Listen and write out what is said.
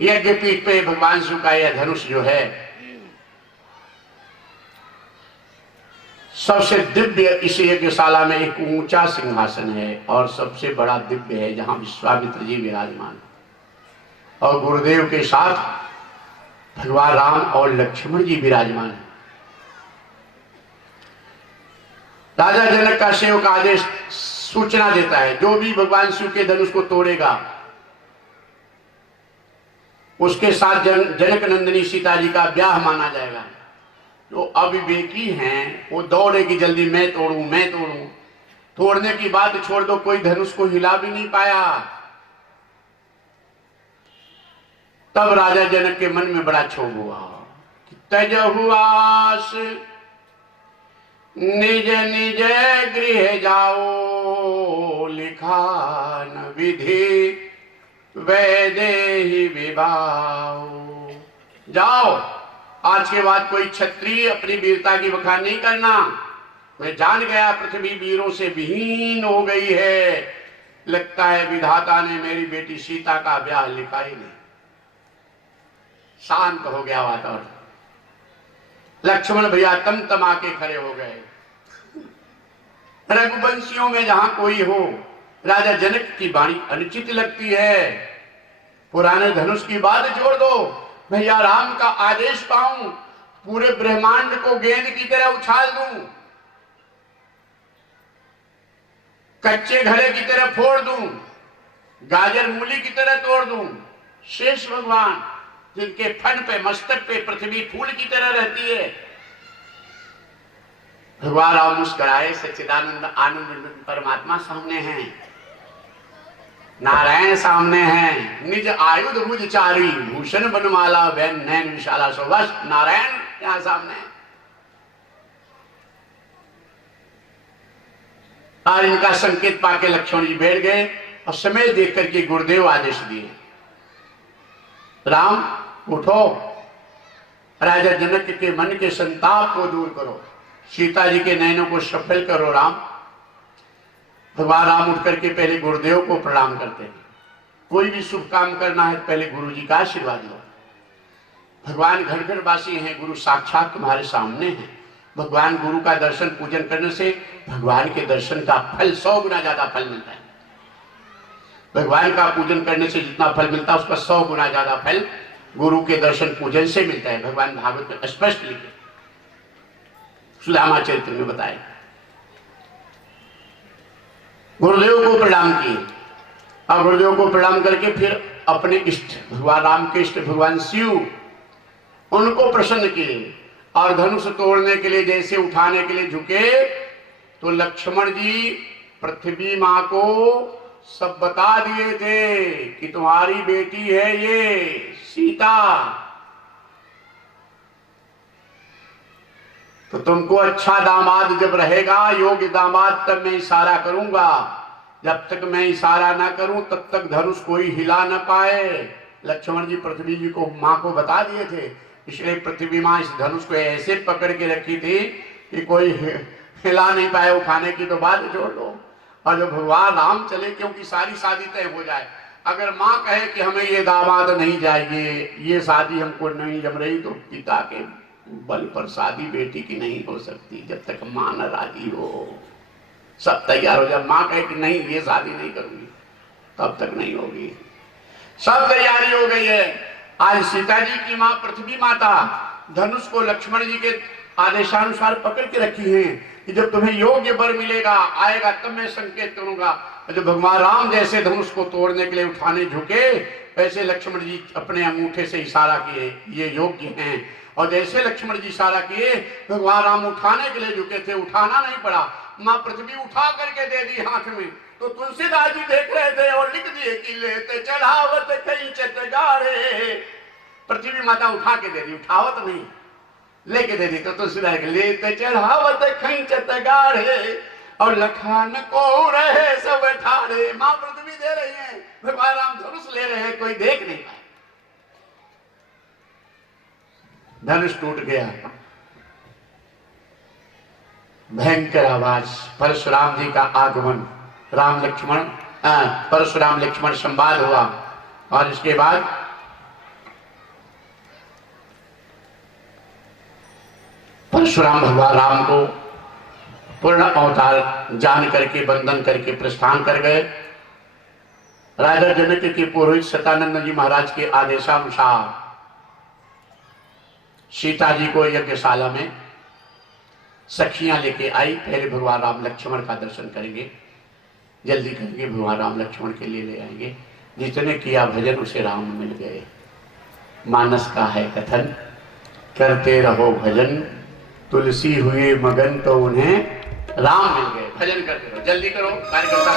यज्ञपीठ पे भगवान शिव का यह धनुष जो है सबसे दिव्य, इस यज्ञशाला में एक ऊंचा सिंहासन है और सबसे बड़ा दिव्य है, जहां विश्वामित्र जी विराजमान और गुरुदेव के साथ भगवान राम और लक्ष्मण जी विराजमान है। राजा जनक का सेवक आदेश सूचना देता है, जो भी भगवान शिव के धनुष को तोड़ेगा उसके साथ जनक नंदिनी सीता जी का ब्याह माना जाएगा। जो अविवेकी हैं वो दौड़ेगी जल्दी, मैं तोड़ूं मैं तोड़ूं। तोड़ने की बात छोड़ दो, कोई धनुष को हिला भी नहीं पाया। तब राजा जनक के मन में बड़ा क्षोभ हुआ कि तजहु आस निज निज गृह जाओ, लिखा न विधि वैदेही विभाओ। जाओ, आज के बाद कोई क्षत्रिय अपनी वीरता की बखान नहीं करना। मैं जान गया पृथ्वी वीरों से विहीन हो गई है, लगता है विधाता ने मेरी बेटी सीता का ब्याह लिखा ही नहीं। शांत हो गया वातावरण। लक्ष्मण भैया तमा के खड़े हो गए। रघुवंशियों में जहां कोई हो, राजा जनक की वाणी अनुचित लगती है। पुराने धनुष की बात जोड़ दो, भैया राम का आदेश पाऊं, पूरे ब्रह्मांड को गेंद की तरह उछाल दूं, कच्चे घड़े की तरह फोड़ दूं, गाजर मूली की तरह तोड़ दूं। शेष भगवान जिनके फन पे, मस्तक पे पृथ्वी फूल की तरह रहती है। भगवान राम मुस्कुराए, सच्चिदानंद आनंद परमात्मा सामने हैं, नारायण सामने हैं, निज आयुध भुज चारी, भूषण बनमाला बैन नैन विशाला सुवश। नारायण यहां सामने है। और इनका संकेत पाके लक्ष्मण जी बैठ गए और समय देख करके गुरुदेव आदेश दिए, राम उठो, राजा जनक के मन के संताप को दूर करो, सीता जी के नयनों को सफल करो। राम, भगवान राम उठ करके पहले गुरुदेव को प्रणाम करते हैं। कोई भी शुभ काम करना है पहले गुरु जी का आशीर्वाद लो। भगवान घर घर वासी हैं, गुरु साक्षात तुम्हारे सामने हैं। भगवान गुरु का दर्शन पूजन करने से भगवान के दर्शन का फल 100 गुना ज्यादा फल मिलता है। भगवान का पूजन करने से जितना फल मिलता है उसका 100 गुना ज्यादा फल गुरु के दर्शन पूजन से मिलता है। भगवान भागवत में स्पष्ट लिखे, सुदामा चरित्र में बताए। गुरुदेव को प्रणाम किए और गुरुदेव को प्रणाम करके फिर अपने इष्ट भगवान राम के इष्ट भगवान शिव, उनको प्रसन्न किए और धनुष तोड़ने के लिए, जैसे उठाने के लिए झुके तो लक्ष्मण जी पृथ्वी मां को सब बता दिए थे कि तुम्हारी बेटी है ये सीता, तो तुमको अच्छा दामाद जब रहेगा, योग्य दामाद, तब मैं इशारा करूंगा। जब तक मैं इशारा ना करूं तब तक धनुष कोई हिला ना पाए। लक्ष्मण जी पृथ्वी जी को, मां को बता दिए थे, इसलिए पृथ्वी मां इस धनुष को ऐसे पकड़ के रखी थी कि कोई हिला नहीं पाए। उठाने की तो बात छोड़ दो। और जब भगवान राम चले, क्योंकि सारी शादी तय हो जाए, अगर मां कहे कि हमें ये दामाद नहीं चाहिए, ये शादी हमको नहीं जम रही, तो पिता के बल पर शादी बेटी की नहीं हो सकती जब तक मां न राजी हो। सब तैयार हो जाए, मां कहे कि नहीं ये शादी नहीं करूंगी, तब तक नहीं होगी। सब तैयारी हो गई है। आज सीता जी की मां पृथ्वी माता धनुष को लक्ष्मण जी के आदेशानुसार पकड़ के रखी है कि जब तुम्हें योग्य वर मिलेगा, आएगा, तब मैं संकेत करूंगा। जब भगवान राम जैसे धनुष को तोड़ने के लिए उठाने झुके, वैसे लक्ष्मण जी अपने अंगूठे से इशारा किए, ये योग्य हैं। और जैसे लक्ष्मण जी इशारा किए, भगवान राम उठाने के लिए झुके थे, उठाना नहीं पड़ा, मां पृथ्वी उठा करके दे दी हाथ में। तो तुलसीदास जी देख रहे थे और लिख दिए कि लेते चढ़ावत कहीं चटगारे। पृथ्वी माता उठा के दे दी, उठावत नहीं, लेके दे दी। तो तुलसीदास लेते चढ़ावत कहीं चटगारे और लखान को रहे सब ठाड़े। मां पृथ्वी दे रही है, भगवान राम धनुष ले रहे हैं, कोई देख नहीं पाए। धनुष टूट गया, भयंकर आवाज। परशुराम जी का आगमन, राम लक्ष्मण परशुराम लक्ष्मण संवाद हुआ और इसके बाद परशुराम भगवान राम को पूर्ण अवतार जान करके वंदन करके प्रस्थान कर गए। राजा जनक के पुरोहित सतानंद जी महाराज के आदेशानुसार सीता जी को यज्ञशाला में सखियां लेके आई। पहले भगवान राम लक्ष्मण का दर्शन करेंगे, जल्दी करेंगे, भगवान राम लक्ष्मण के लिए ले आएंगे। जितने किया भजन उसे राम मिल गए। मानस का है कथन, करते रहो भजन, तुलसी हुए मगन तो उन्हें राम मिल गए। भजन करते रहो, जल्दी करो, कार्यकर्ता